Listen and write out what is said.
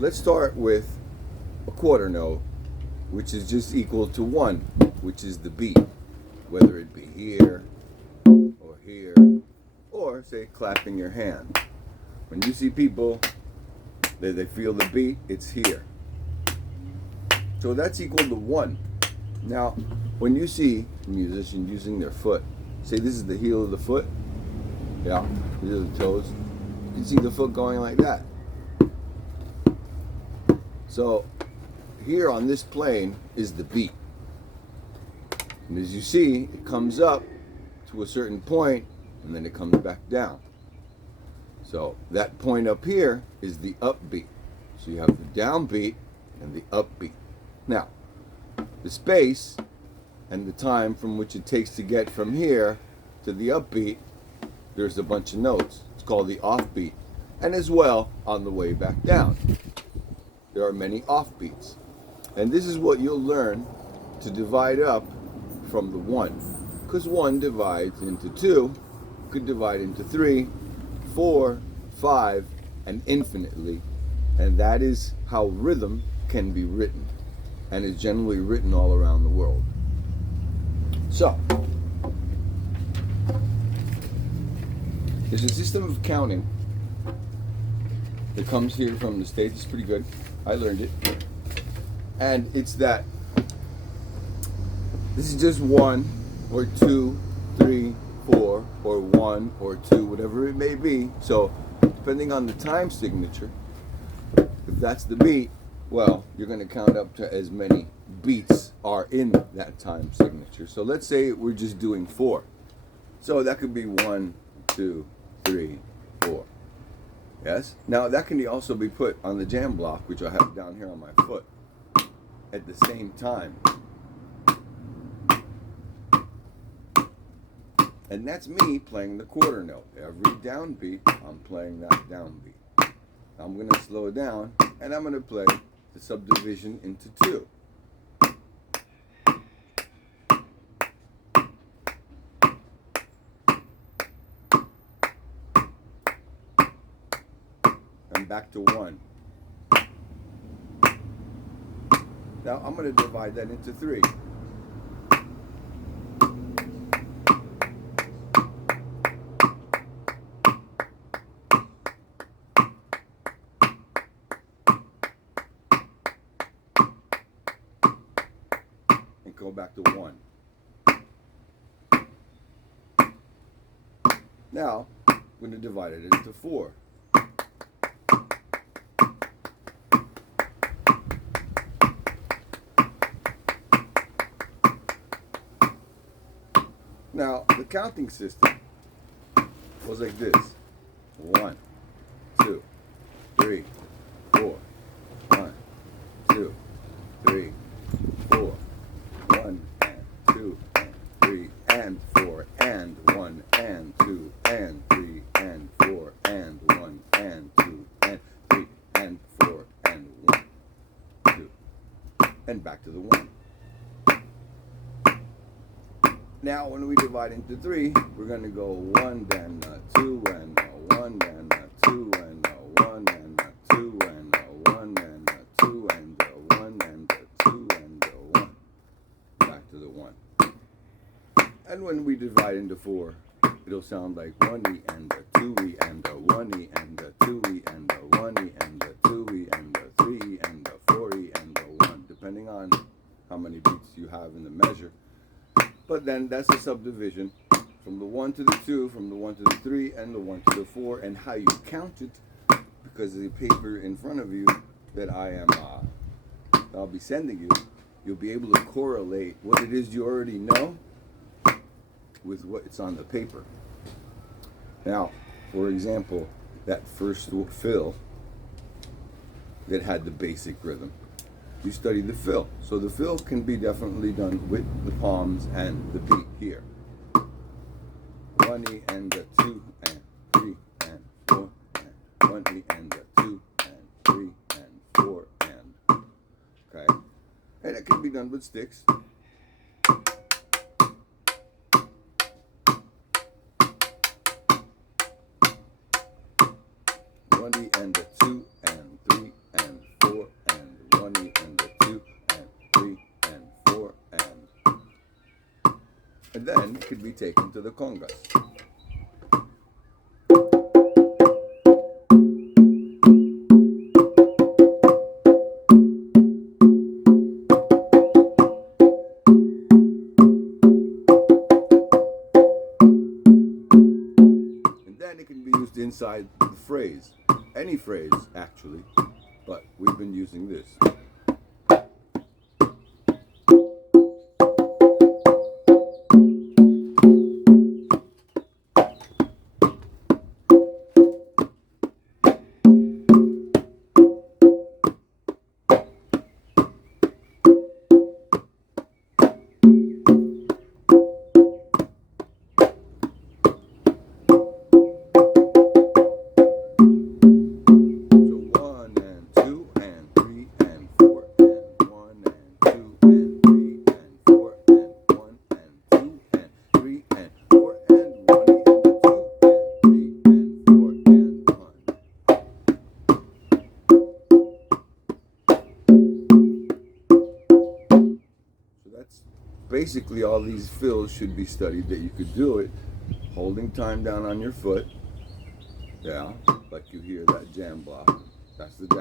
let's start with a quarter note, which is just equal to 1, which is the beat, whether it be here, or here, or say clapping your hand. When you see people that they feel the beat, it's here. So that's equal to 1. Now, when you see a musician using their foot, say this is the heel of the foot, yeah, these are the toes, you can see the foot going like that. So here on this plane is the beat. And as you see, it comes up to a certain point and then it comes back down. So that point up here is the upbeat. So you have the downbeat and the upbeat. Now, the space and the time from which it takes to get from here to the upbeat, there's a bunch of notes. It's called the offbeat. And as well, on the way back down, there are many offbeats. And this is what you'll learn to divide up from the 1. Because 1 divides into 2, could divide into 3, 4, 5, and infinitely. And that is how rhythm can be written, and is generally written all around the world. So, there's a system of counting that comes here from the States. It's pretty good. I learned it. And it's that this is just 1 or 2, 3, 4, or 1 or 2, whatever it may be. So, depending on the time signature, if that's the beat, well, you're going to count up to as many beats are in that time signature. So let's say we're just doing 4. So that could be 1, 2, 3, 4. Yes? Now that can also be put on the jam block, which I have down here on my foot, at the same time. And that's me playing the quarter note. Every downbeat, I'm playing that downbeat. I'm going to slow it down, and I'm going to play the subdivision into 2. And back to 1. Now I'm going to divide that into 3. Go back to 1. Now, I'm going to divide it into 4. Now, the counting system goes like this. 1, 2, 3, 4. 1, 2, 3, 4. 1 and 2 and 3 and 4 and 1 and 2 and 3 and 4 and 1 and 2 and 3 and 4 and 1, 2, and back to the 1. Now when we divide into 3, we're going to go 1 then 2 and 1 then 2 and 1 and 2 and 1 and 2 and 1 and 2 and 1. Back to the 1. And when we divide into 4, it'll sound like 1E and a 2E and a 1E and a 2E and a 1E and a 2E and a 3E and a 4E and a 1, depending on how many beats you have in the measure. But then that's a subdivision from the 1 to the 2, from the 1 to the 3, and the 1 to the 4, and how you count it, because of the paper in front of you that I'll be sending you, you'll be able to correlate what it is you already know with what's on the paper. Now, for example, that first fill that had the basic rhythm, you study the fill. So the fill can be definitely done with the palms and the beat here. 1E and a 2 and 3 and 4 and 1E and a 2 and 3 and 4 and, okay? And it can be done with sticks. 1E and a 2 and 3 and And then it could be taken to the congas. And then it can be used inside the phrase. Any phrase, actually. But we've been using this. Basically, all these fills should be studied that you could do it holding time down on your foot. Yeah, like you hear that jam block. That's the down.